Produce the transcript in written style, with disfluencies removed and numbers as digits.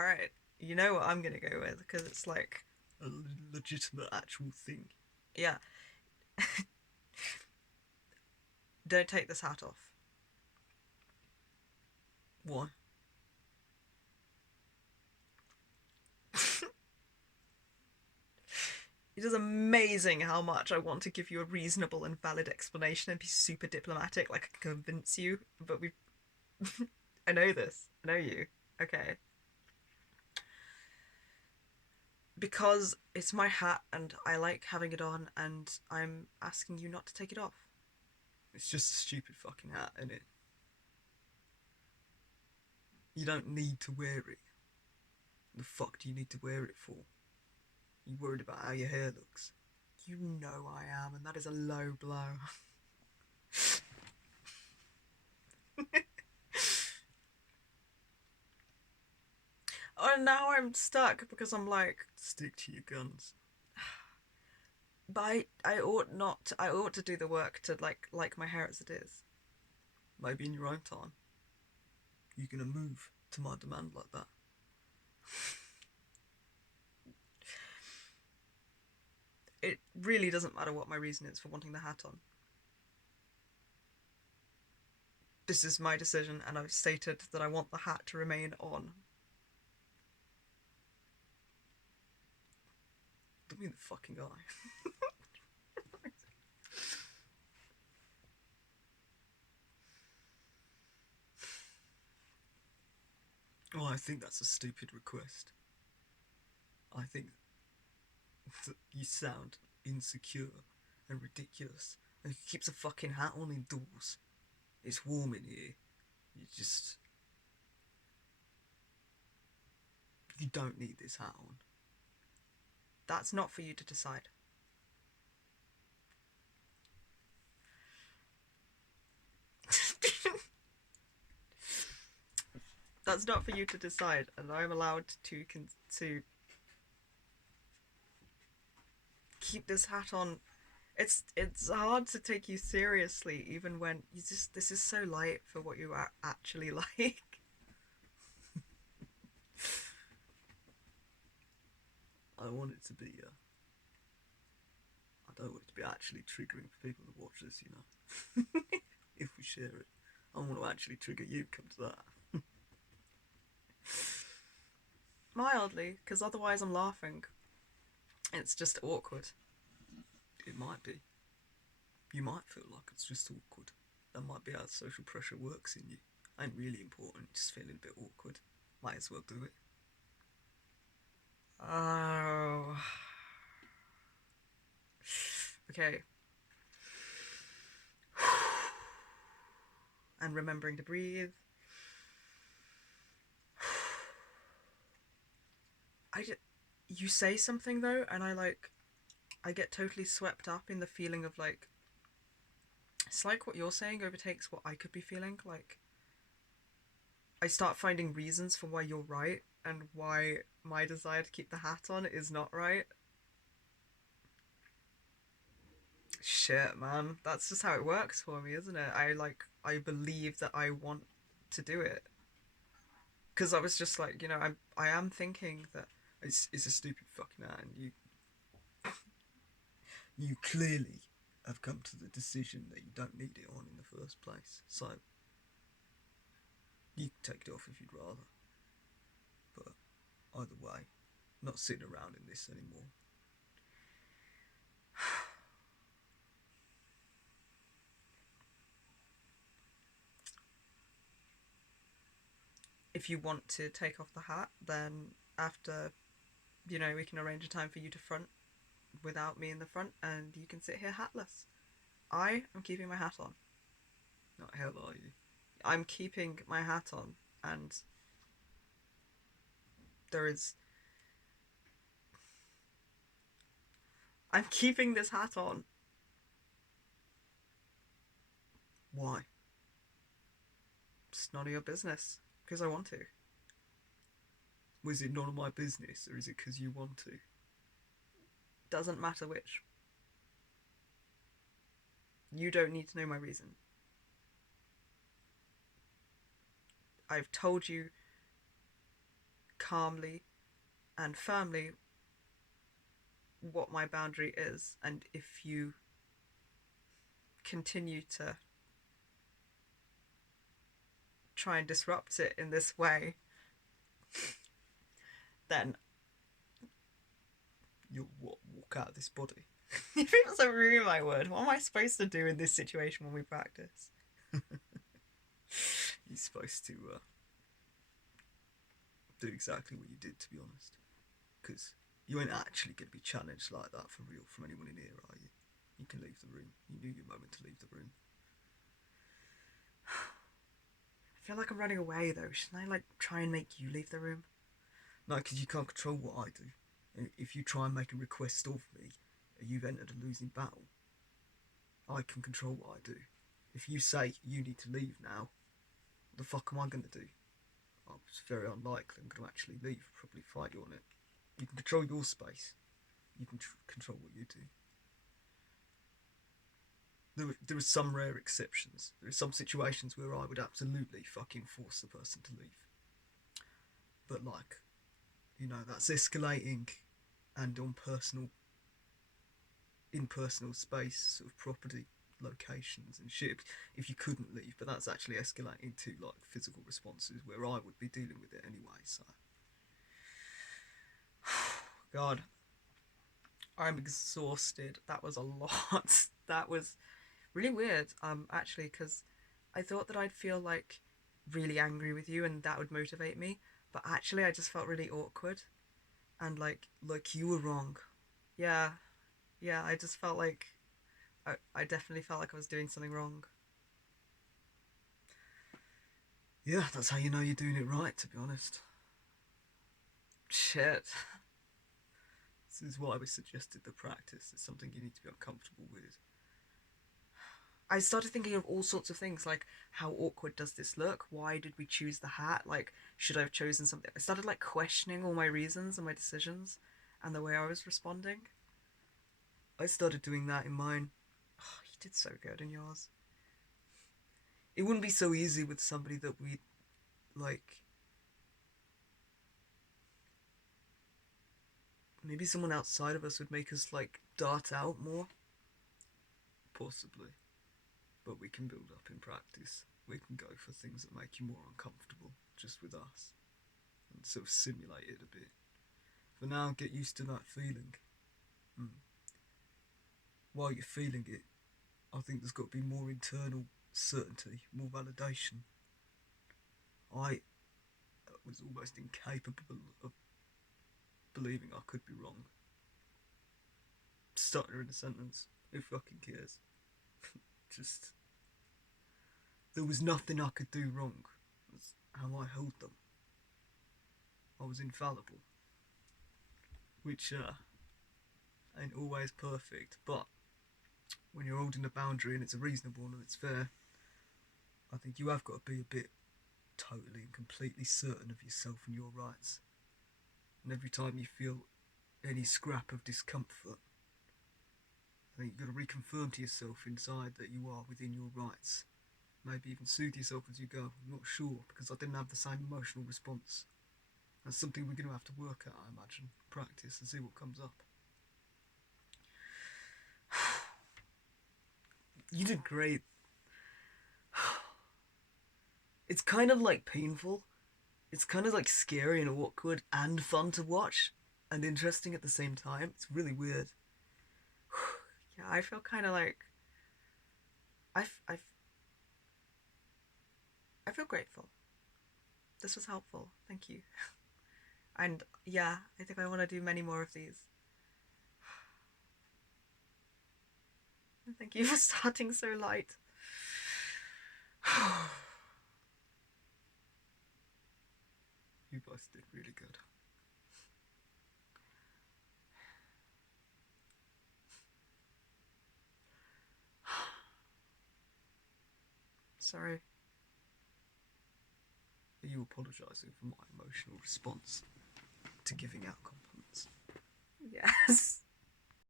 Alright, you know what I'm gonna go with, because it's like a legitimate actual thing. Yeah, don't take this hat off. Why? It is amazing how much I want to give you a reasonable and valid explanation and be super diplomatic, like I can convince you, but we. I know this. I know you. Okay. Because it's my hat and I like having it on, and I'm asking you not to take it off. It's just a stupid fucking hat, isn't it? You don't need to wear it. The fuck do you need to wear it for? You worried about how your hair looks? You know I am, and that is a low blow. Oh, now I'm stuck because I'm like, stick to your guns. But I ought not. I ought to do the work to like my hair as it is. Maybe in your own time, you're gonna move to my demand like that. It really doesn't matter what my reason is for wanting the hat on. This is my decision, and I've stated that I want the hat to remain on. Look me in the fucking eye. Well, I think that's a stupid request. I think that you sound insecure and ridiculous. And he keeps a fucking hat on indoors. It's warm in here. You just. You don't need this hat on. That's not for you to decide. That's not for you to decide, and I'm allowed to keep this hat on. It's hard to take you seriously, even when you just this is so light for what you are actually like. I want it to be. I don't want it to be actually triggering for people to watch this. If we share it, I want to actually trigger you. Come to that. Mildly, because otherwise I'm laughing. It's just awkward. It might be. You might feel like it's just awkward. That might be how social pressure works in you. Ain't really important, just feeling a bit awkward. Might as well do it. Oh. Okay. And remembering to breathe. You say something though, and I get totally swept up in the feeling of like, it's like what you're saying overtakes what I could be feeling. Like, I start finding reasons for why you're right and why my desire to keep the hat on is not right. Shit, man. That's just how it works for me, isn't it? I believe that I want to do it. Because I was just like, I am thinking that it's a stupid fucking hat, and you clearly have come to the decision that you don't need it on in the first place. So you can take it off if you'd rather. But either way, not sitting around in this anymore. If you want to take off the hat, then after, we can arrange a time for you to front without me in the front, and you can sit here hatless. I am keeping my hat on. Not hell are you? I'm keeping my hat on, and there is. I'm keeping this hat on. Why? It's none of your business. Because I want to. Was it none of my business, or is it because you want to? Doesn't matter which. You don't need to know my reason. I've told you calmly and firmly what my boundary is, and if you continue to try and disrupt it in this way, then you'll walk out of this body. If it was a room, I would. What am I supposed to do in this situation when we practice? You're supposed to do exactly what you did, to be honest. Because you ain't actually going to be challenged like that for real from anyone in here, are you? You can leave the room. You knew your moment to leave the room. I feel like I'm running away, though. Shouldn't I, like, try and make you leave the room? No, because you can't control what I do. And if you try and make a request of me, you've entered a losing battle. I can control what I do. If you say you need to leave now, what the fuck am I going to do? Oh, it's very unlikely I'm going to actually leave. Probably fight you on it. You can control your space. You can control what you do. There are some rare exceptions. There are some situations where I would absolutely fucking force the person to leave. But like, you know, that's escalating and on in personal space, sort of property locations and shit, if you couldn't leave, but that's actually escalating to like physical responses where I would be dealing with it anyway, so. God. I'm exhausted. That was a lot. That was really weird, actually, because I thought that I'd feel like really angry with you and that would motivate me, but actually I just felt really awkward and like you were wrong. Yeah, yeah, I just felt like I definitely felt like I was doing something wrong. Yeah, that's how you know you're doing it right, to be honest. Shit. This is why we suggested the practice. It's something you need to be uncomfortable with. I started thinking of all sorts of things, like how awkward does this look? Why did we choose the hat? Like, should I have chosen something? I started like questioning all my reasons and my decisions and the way I was responding. I started doing that in mine. Oh, you did so good in yours. It wouldn't be so easy with somebody that we like. Maybe someone outside of us would make us like dart out more. Possibly. But we can build up in practice. We can go for things that make you more uncomfortable just with us and sort of simulate it a bit. For now, get used to that feeling. While you're feeling it, I think there's got to be more internal certainty, more validation. I was almost incapable of believing I could be wrong. Stutter in a sentence. Who fucking cares? Just. There was nothing I could do wrong. That's how I held them. I was infallible. Which ain't always perfect, but when you're holding a boundary and it's a reasonable one and it's fair, I think you have got to be a bit totally and completely certain of yourself and your rights. And every time you feel any scrap of discomfort, I think you've got to reconfirm to yourself inside that you are within your rights. Maybe even soothe yourself as you go. I'm not sure, because I didn't have the same emotional response. That's something we're going to have to work at, I imagine. Practice and see what comes up. You did great. It's kind of like painful. It's kind of like scary and awkward and fun to watch and interesting at the same time. It's really weird. Yeah, I feel kind of like I, I, I feel grateful. This was helpful. Thank you. And yeah, I think I want to do many more of these. Thank you for starting so light. You both did really good. Sorry. Are you apologising for my emotional response to giving out compliments? Yes.